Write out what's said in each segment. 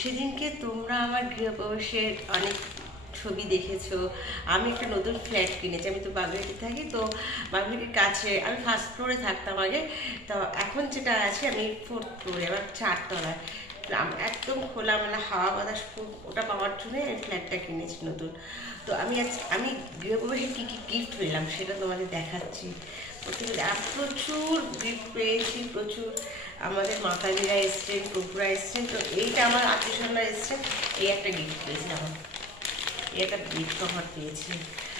সেদিনকে তোমরা আমার গৃহপ্রবেশের অনেক ছবি দেখেছো। আমি একটা নতুন ফ্ল্যাট কিনেছি, আমি তো বাগুইয়াটি থাকি, তো বাগুইয়াটির কাছে আমি ফার্স্ট ফ্লোরে থাকতাম আগে। তো এখন যেটা আছে আমি ফোর্থ ফ্লোরে, আমার 4 তলায়। একদম খোলামেলা হাওয়া বাতাস ওটা পাওয়ার জন্যই আমি ফ্ল্যাটটা কিনেছি নতুন। তো আমি গৃহপ্রবেশে কী কী গিফট পেলাম সেটা তোমাদের দেখাচ্ছি। প্রচুর গিফট পেয়েছি, প্রচুর। আমাদের মাতাজিরা এসছেন, কুকুরা এসছেন, তো এইটা আমার আত্মীয়স্বজনরা এসছেন। এই একটা গিফট পেয়েছি, আমার এই একটা বেড কভার পেয়েছি,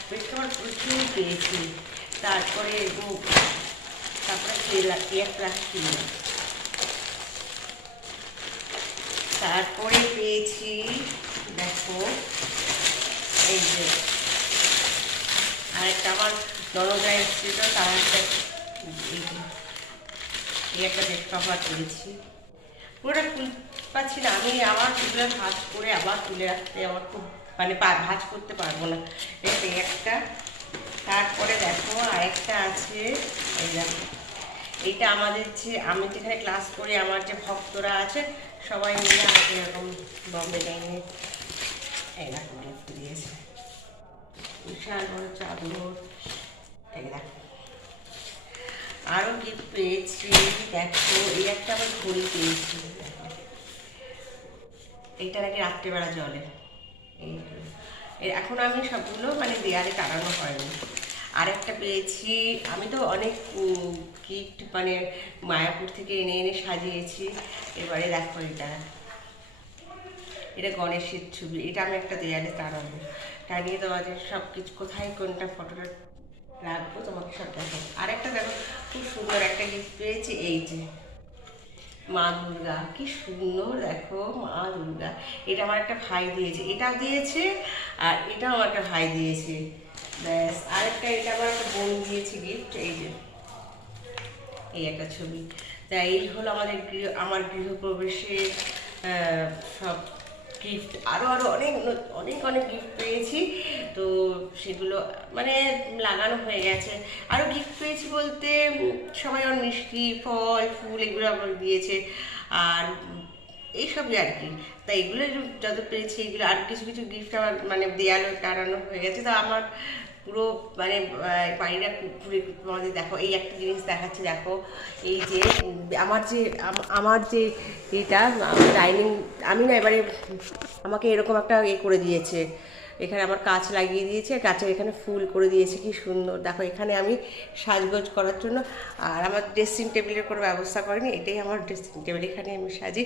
বেড কভার প্রচুর পেয়েছি। তারপরে তারপরে এয়ার প্লাস কিনলাম। তারপরে পেয়েছি, দেখো এই যে আরেকটা আমার ননদা এসেছিল, তার একটা এই একটা বেড কভার পেয়েছি। পুরোটা খুল পাচ্ছি না, আমি আবার পুরো ভাঁজ করে আবার তুলে রাখতে আমার খুব মানে ভাঁজ করতে পারবো না। এই একটা, তারপরে দেখো আরেকটা আছে, এই দেখো এইটা আমাদের যে আমি যেখানে ক্লাস করি আমার যে ভক্তরা আছে সবাই মিলে আমাকে এরকম বম্বে ডাইনে এরকম গিফট দিয়েছে, বিশাল বড় চাদর। এই দেখো আরও গিফট পেয়েছি, দেখো এই একটা আবার ঘড়ি পেয়েছি, এইটা নাকি রাত্রেবেলা জ্বলে। এই এখন আমি সবগুলো মানে দেয়ালে টাঙানো হয়নি। আরেকটা পেয়েছি, আমি তো অনেক গিফট মানে মায়াপুর থেকে এনে এনে সাজিয়েছি। এবারে দেখো এটা গণেশের ছবি, এটা আমি একটা দেয়ালে টাঙাবো, টাঙিয়ে তোমাদের সব কিছু কোথায় কোনটা ফটোটা রাখবো তোমাকে সব দেখো। আরেকটা দেখো খুব সুন্দর একটা গিফট পেয়েছি, এই যে মা দুর্গা, কি সুন্দর দেখো মা দুর্গা। এটা আমার একটা ভাই দিয়েছে, এটাও দিয়েছে আর এটাও আমার একটা ভাই দিয়েছে। ব্যাস আরেকটা এটা আমার একটা বোন দিয়েছে গিফট, এই যে এই একটা ছবি। তাই এই হলো আমার গৃহপ্রবেশের সব গিফট। আরও আরও অনেক অনেক অনেক গিফট পেয়েছি, তো সেগুলো মানে লাগানো হয়ে গেছে। আরও গিফট পেয়েছি বলতে সবাই আমার মিষ্টি ফল ফুল এগুলো আমার দিয়েছে, আর এইসবই আর কি। তাই এগুলো যত পেয়েছি এগুলো, আর কিছু কিছু গিফট আমার মানে দেয়ালে টানানো হয়ে গেছে। তো আমার পুরো মানে বাড়িটা ঘুরে তোমাদের দেখো, এই একটা জিনিস দেখাচ্ছি, দেখো এই যে আমার যে এটা ডাইনিং, আমি না এবারে আমাকে এরকম একটা করে দিয়েছে, এখানে আমার কাঁচ লাগিয়ে দিয়েছে, কাঁচের এখানে ফুল করে দিয়েছে, কি সুন্দর দেখো। এখানে আমি সাজগোজ করার জন্য, আর আমার ড্রেসিং টেবিলের কোনো ব্যবস্থা করিনি, এটাই আমার ড্রেসিং টেবিল, এখানে আমি সাজি।